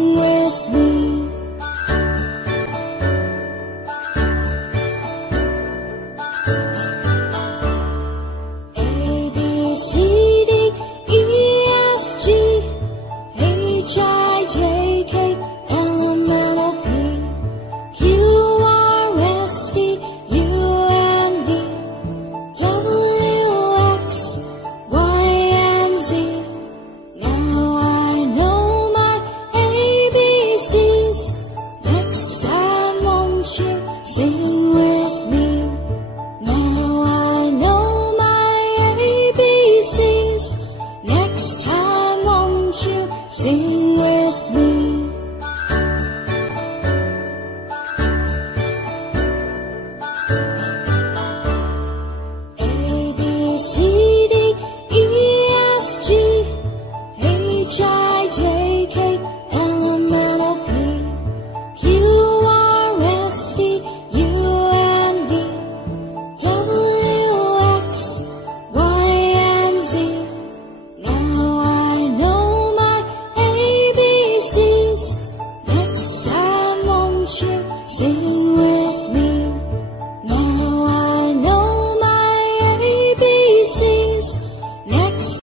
Sing with me. A, B, C, D, E, F, G, H, I, J, K, L, M, N, O, P, Q, R, S, T, U, and V, W, X, Y, and Z. Now I know my ABCs. Next time won't you sing with me? Now I know my ABCs. Next time won't you sing with me? A, B, C, D, E, F, G, H, I, J, K, L, M, N, O, P, Q, R, S, T, U, and V, W, X, Y, and Z. Now I know my ABCs. Next time won't you sing